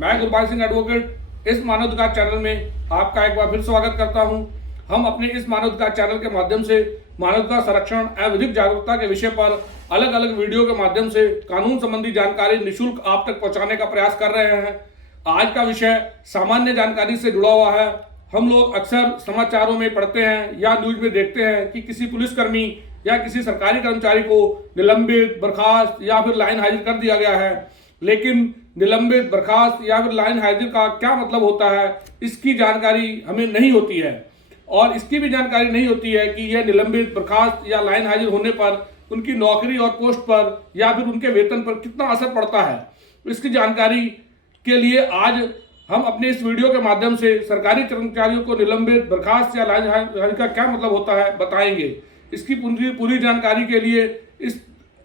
मैं गुरबाज सिंह एडवोकेट इस मानवाधिकार चैनल में आपका एक बार फिर स्वागत करता हूं। हम अपने इस मानवाधिकार चैनल के माध्यम से मानवाधिकार संरक्षण एवं विधिक जागरूकता के विषय पर अलग अलग वीडियो के माध्यम से कानून संबंधी जानकारी निःशुल्क आप तक पहुंचाने का प्रयास कर रहे हैं। आज का विषय सामान्य जानकारी से जुड़ा हुआ है। हम लोग अक्सर समाचारों में पढ़ते हैं या न्यूज में देखते हैं कि किसी पुलिसकर्मी या किसी सरकारी कर्मचारी को निलंबित, बर्खास्त या फिर लाइन हाजिर कर दिया गया है। लेकिन निलंबित, बर्खास्त या फिर लाइन हाजिर का क्या मतलब होता है, इसकी जानकारी हमें नहीं होती है। और इसकी भी जानकारी नहीं होती है कि यह निलंबित, बर्खास्त या लाइन हाजिर होने पर उनकी नौकरी और पोस्ट पर या फिर उनके वेतन पर कितना असर पड़ता है। इसकी जानकारी के लिए आज हम अपने इस वीडियो के माध्यम से सरकारी कर्मचारियों को निलंबित, बर्खास्त या लाइन हाजिर का क्या मतलब होता है बताएंगे। इसकी पूरी जानकारी के लिए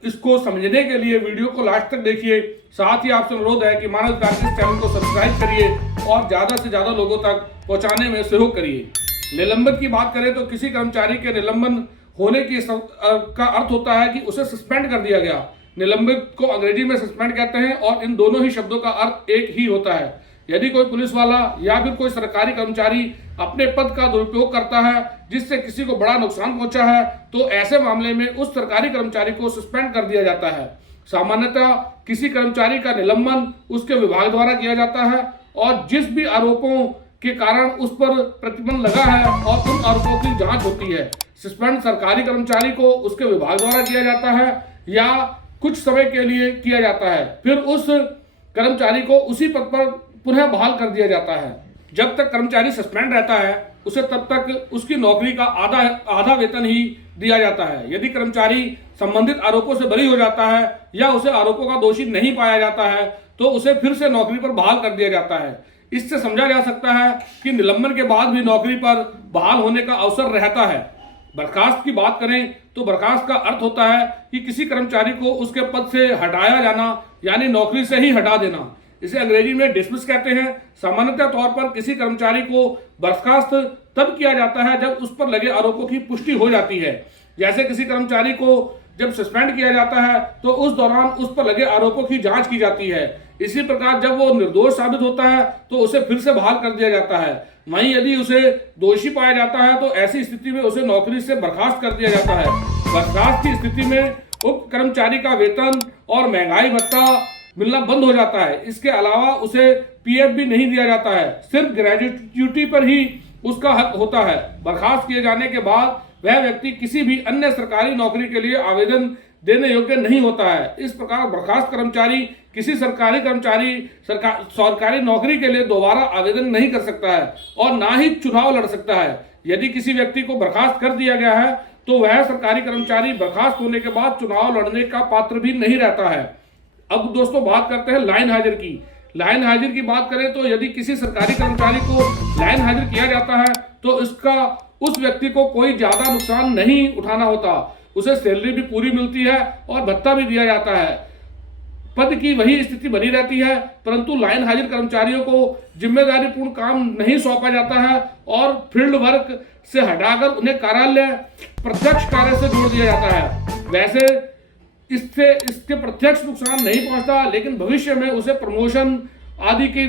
इसको समझने के लिए वीडियो को लास्ट तक देखिए। साथ ही आपसे अनुरोध है कि मानवाधिकार के चैनल को सब्सक्राइब करिए और ज्यादा से ज्यादा लोगों तक पहुंचाने में सहयोग करिए। निलंबन की बात करें तो किसी कर्मचारी के निलंबन होने की का अर्थ होता है कि उसे सस्पेंड कर दिया गया। निलंबित को अंग्रेजी में सस्पेंड कहते हैं और इन दोनों ही शब्दों का अर्थ एक ही होता है। यदि कोई पुलिस वाला या फिर कोई सरकारी कर्मचारी अपने पद का दुरुपयोग करता है जिससे किसी को बड़ा नुकसान पहुंचा है, तो ऐसे मामले में उस सरकारी कर्मचारी को सस्पेंड कर दिया जाता है। सामान्यतः किसी कर्मचारी का निलंबन उसके विभाग द्वारा किया जाता है और जिस भी आरोपों के कारण उस पर प्रतिबंध लगा है और उन आरोपों की जांच होती है। सस्पेंड सरकारी कर्मचारी को उसके विभाग द्वारा किया जाता है या कुछ समय के लिए किया जाता है, फिर उस कर्मचारी को उसी पद पर पुनः बहाल कर दिया जाता है। जब तक कर्मचारी सस्पेंड रहता है उसे तब तक उसकी नौकरी का आधा वेतन ही दिया जाता है। यदि कर्मचारी संबंधित आरोपों से बरी हो जाता है या उसे आरोपों का दोषी नहीं पाया जाता है तो उसे फिर से नौकरी पर बहाल कर दिया जाता है। इससे समझा जा सकता है कि निलंबन के बाद भी नौकरी पर बहाल होने का अवसर रहता है। बर्खास्त की बात करें तो बर्खास्त का अर्थ होता है कि किसी कर्मचारी को उसके पद से हटाया जाना, यानी नौकरी से ही हटा देना। इसे अंग्रेजी में डिसमिस कहते हैं। सामान्यतः तौर पर किसी कर्मचारी को बर्खास्त तब किया जाता है जब उस पर लगे आरोपों की पुष्टि हो जाती है। जैसे किसी कर्मचारी को जब सस्पेंड किया जाता है तो उस दौरान उस पर लगे आरोपों की जांच की जाती है। इसी प्रकार जब वो निर्दोष साबित होता है तो उसे फिर से बहाल कर दिया जाता है। वहीं यदि उसे दोषी पाया जाता है तो ऐसी स्थिति में उसे नौकरी से बर्खास्त कर दिया जाता है। बर्खास्त की स्थिति में उक्त कर्मचारी का वेतन और महंगाई भत्ता मिलना बंद हो जाता है। इसके अलावा उसे पीएफ भी नहीं दिया जाता है, सिर्फ ग्रेजुइटी पर ही उसका हक होता है। बर्खास्त किए जाने के बाद वह व्यक्ति किसी भी अन्य सरकारी नौकरी के लिए आवेदन देने योग्य नहीं होता है। इस प्रकार बर्खास्त कर्मचारी किसी सरकारी कर्मचारी सरकारी नौकरी के लिए दोबारा आवेदन नहीं कर सकता है और ना ही चुनाव लड़ सकता है। यदि किसी व्यक्ति को बर्खास्त कर दिया गया है तो वह सरकारी कर्मचारी बर्खास्त होने के बाद चुनाव लड़ने का पात्र भी नहीं रहता है। अब दोस्तों बात करते हैं लाइन हाजिर की। लाइन हाजिर की बात करें तो यदि किसी सरकारी कर्मचारी को लाइन हाजिर किया जाता है तो इसका उस व्यक्ति को कोई ज्यादा नुकसान नहीं उठाना होता। उसे सैलरी भी पूरी मिलती है और भत्ता भी दिया जाता है। पद की वही स्थिति बनी रहती है, परंतु लाइन हाजिर कर्मचारियों को जिम्मेदारीपूर्ण काम नहीं सौंपा जाता है और फील्ड वर्क से हटाकर उन्हें कार्यालय प्रत्यक्ष कार्य से जोड़ दिया जाता है। वैसे इसके प्रत्यक्ष नुकसान नहीं पहुंचता, लेकिन भविष्य में उसे प्रमोशन आदि की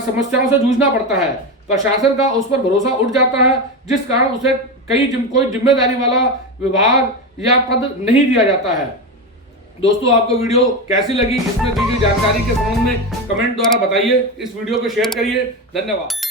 समस्याओं से जूझना पड़ता है। प्रशासन का उस पर भरोसा उठ जाता है जिस कारण उसे कोई जिम्मेदारी वाला विभाग या पद नहीं दिया जाता है। दोस्तों आपको वीडियो कैसी लगी, इसमें दी गई जानकारी के संबंध में कमेंट द्वारा बताइए। इस वीडियो को शेयर करिए। धन्यवाद।